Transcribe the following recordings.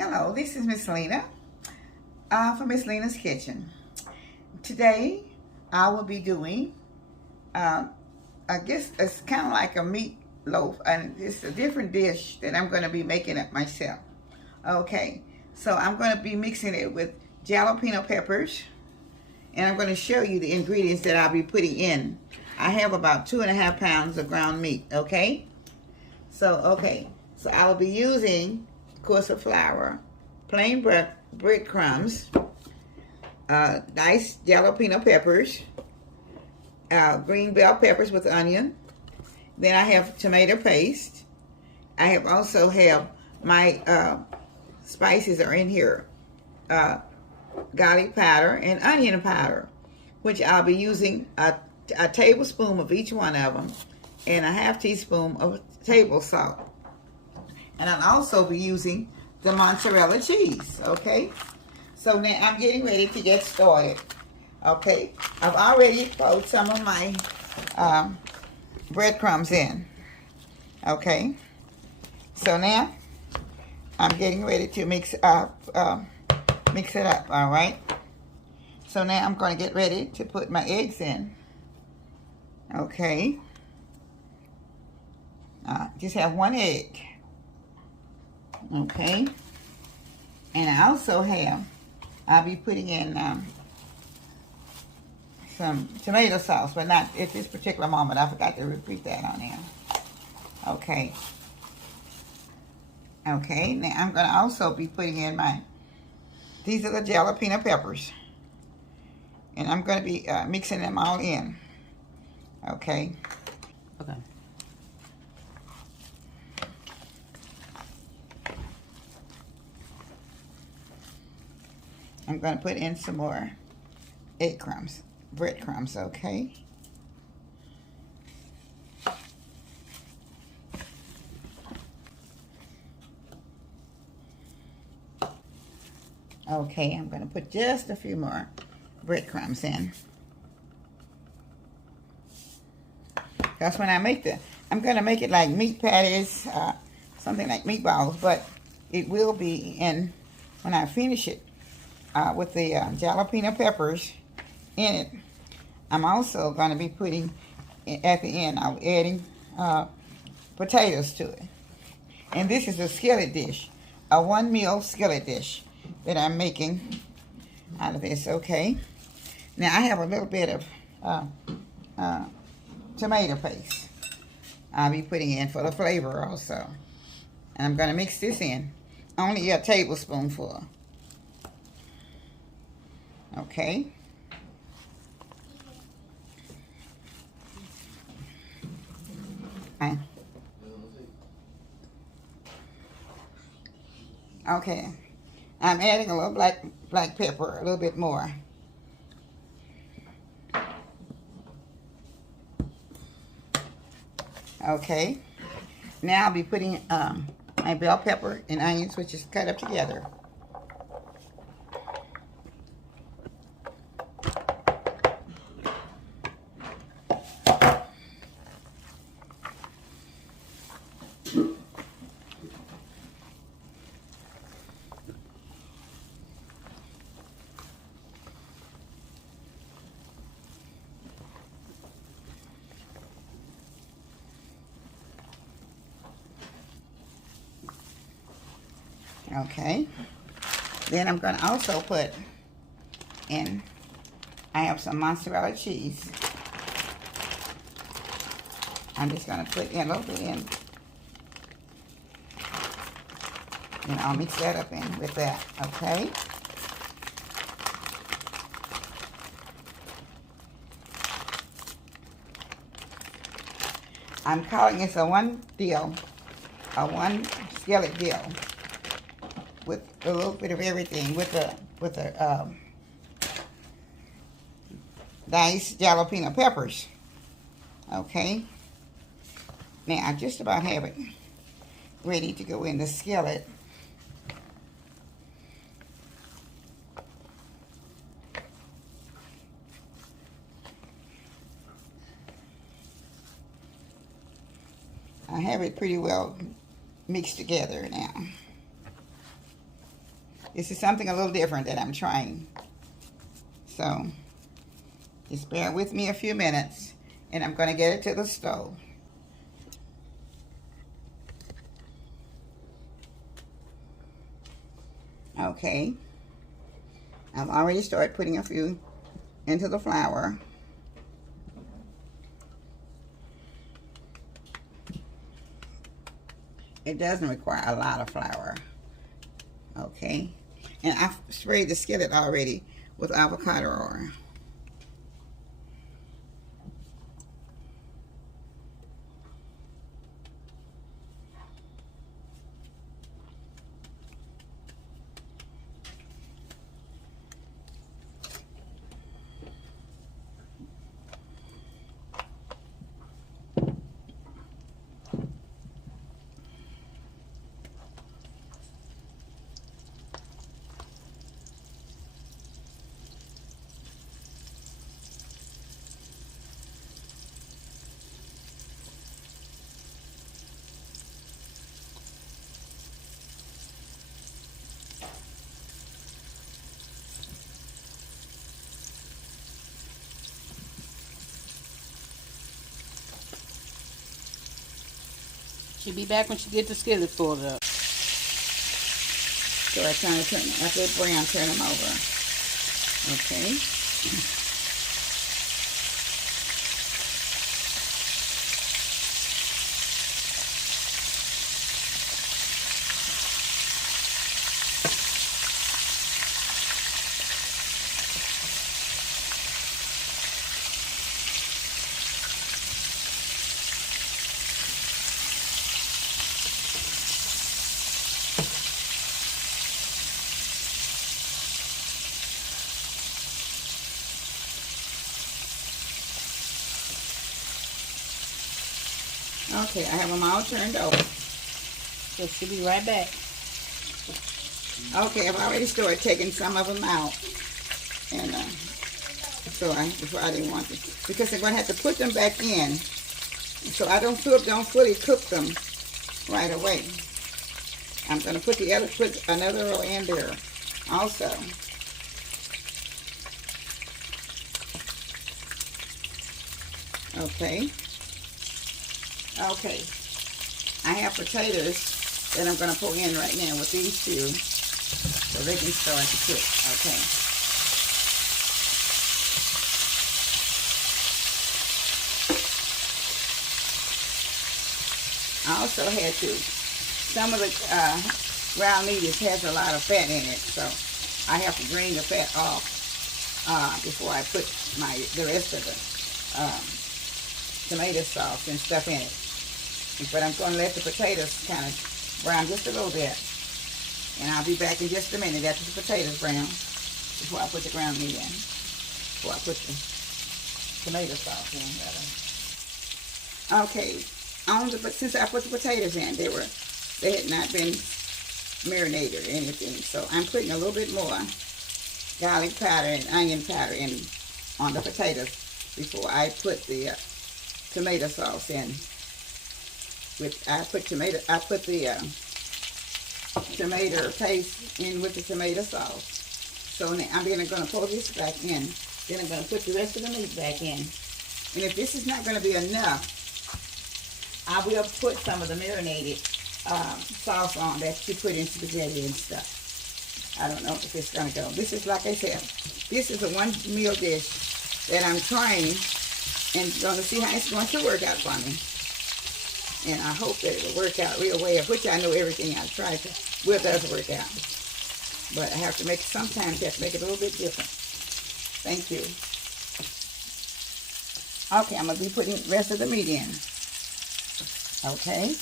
Hello, this is Miss Lena from Miss Lena's Kitchen. Today I will be doing, I guess it's kind of like a meatloaf, and it's a different dish that I'm going to be making up myself. Okay, so I'm going to be mixing it with jalapeno peppers, and I'm going to show you the ingredients that I'll be putting in. I have about 2.5 pounds of ground meat, okay? So I will be using, of course, of flour, plain breadcrumbs, diced jalapeno peppers, green bell peppers with onion. Then I have tomato paste. I have also have my spices are in here, garlic powder and onion powder, which I'll be using a tablespoon of each one of them and a half teaspoon of table salt. And I'll also be using the mozzarella cheese, okay? So now I'm getting ready to get started, okay? I've already put some of my breadcrumbs in, okay? So now I'm getting ready to mix it up, all right? So now I'm going to get ready to put my eggs in, okay? Just have one egg. Okay, and I also I'll be putting in some tomato sauce, but not at this particular moment. I forgot to repeat that on there. Okay, now I'm going to also be putting in these are the jalapeno peppers, and I'm going to be mixing them all in. Okay. I'm going to put in some more breadcrumbs, okay? Okay, I'm going to put just a few more breadcrumbs in. That's when I'm going to make it like meat patties, something like meatballs, but it will be in when I finish it. With the jalapeno peppers in it. I'm also going to be putting, at the end, I'm adding potatoes to it. And this is a skillet dish, a 1 meal skillet dish that I'm making out of this, okay? Now I have a little bit of tomato paste I'll be putting in for the flavor also. And I'm going to mix this in, only a tablespoonful. Okay. Okay. I'm adding a little black pepper, a little bit more. Okay. Now I'll be putting my bell pepper and onions, which is cut up together. Okay, then I'm going to also put in, I have some mozzarella cheese. I'm just going to put in a little bit in, and I'll mix that up in with that, okay? I'm calling this a one skillet deal. With a little bit of everything, with the diced jalapeno peppers. Okay. Now I just about have it ready to go in the skillet. I have it pretty well mixed together now. This is something a little different that I'm trying. So just bear with me a few minutes, and I'm going to get it to the stove. Okay, I've already started putting a few into the flour. It doesn't require a lot of flour. Okay, and I've sprayed the skillet already with avocado oil. She'll be back when she get the skillet filled up. So I kind of turn, after it's brown, turn them over. Okay. Okay, I have them all turned over. So she'll be right back. Okay, I've already started taking some of them out, and before I didn't want to, because I'm going to have to put them back in, so I don't fully cook them right away. I'm going to put another row in there also. Okay. Okay, I have potatoes that I'm going to put in right now with these two, so they can start to cook. Okay. I also had to, some of the ground meat has a lot of fat in it, so I have to drain the fat off before I put the rest of the tomato sauce and stuff in it. But I'm going to let the potatoes kind of brown just a little bit. And I'll be back in just a minute after the potatoes brown, before I put the ground meat in. Before I put the tomato sauce in, rather. Okay, since I put the potatoes in, they had not been marinated or anything. So I'm putting a little bit more garlic powder and onion powder in on the potatoes before I put the tomato sauce in. I put the tomato paste in with the tomato sauce. So now I'm going to pull this back in. Then I'm going to put the rest of the meat back in. And if this is not going to be enough, I will put some of the marinated sauce on that you put in spaghetti and stuff. I don't know if it's going to go. This is, like I said, this is a one meal dish that I'm trying and going to see how it's going to work out for me. And I hope that it'll work out real well, which I know everything I try to does work out. But I have to sometimes you have to make it a little bit different. Thank you. Okay, I'm going to be putting the rest of the meat in. Okay.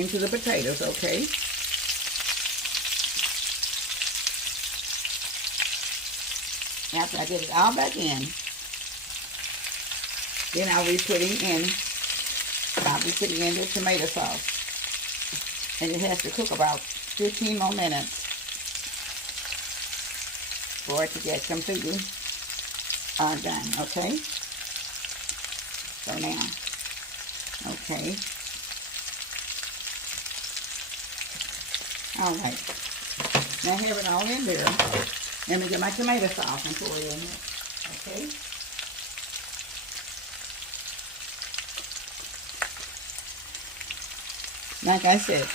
Into the potatoes, okay. After I get it all back in, then I'll be putting in the tomato sauce. And it has to cook about 15 more minutes for it to get completely done, okay? So now, okay, All right. Now I have it all in there. Let me get my tomato sauce and pour it in there. Okay. Like I said,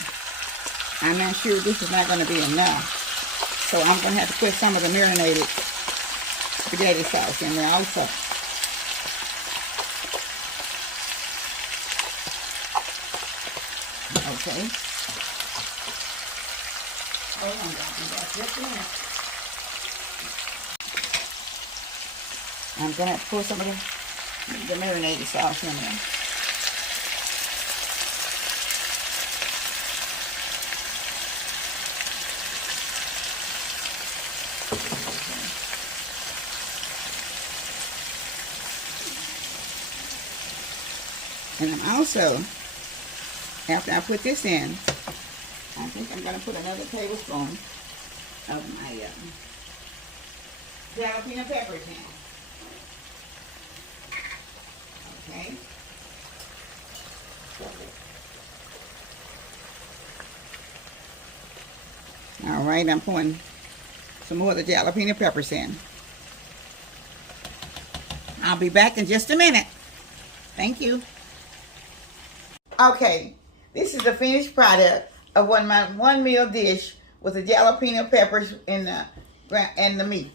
I'm not sure this is not going to be enough. So I'm going to have to put some of the marinated spaghetti sauce in there also. Okay. Hold on, guys. Just a minute. I'm going to pour some of the marinated sauce in there. And I'm also, after I put this in, I think I'm going to put another tablespoon of my jalapeno peppers in. Okay. All right, I'm putting some more of the jalapeno peppers in. I'll be back in just a minute. Thank you. Okay, this is the finished product of one meal dish with the jalapeno peppers and the meat.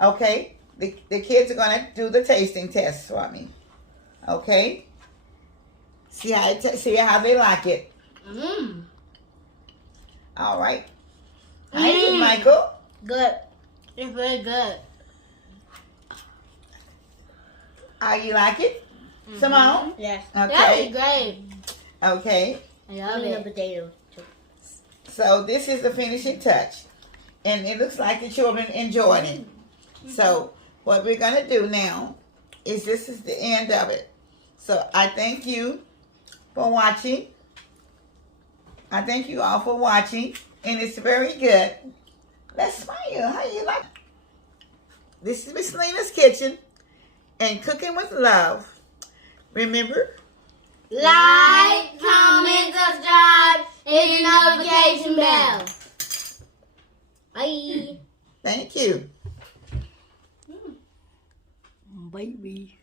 Okay, the kids are gonna do the tasting test for me. Okay, see how they like it. All right. How is it, Michael? Good. It's very good. How you like it, Simone? Yes. Okay. That is great. Okay. I love it. Potato. So this is the finishing touch. And it looks like the children enjoyed it. So what we're going to do now is this is the end of it. So I thank you for watching. I thank you all for watching. And it's very good. Let's smile. How you like it? This is Miss Lena's Kitchen and Cooking with Love. Remember? Like, comment, subscribe, hit the notification bell. Bye. Thank you. Baby.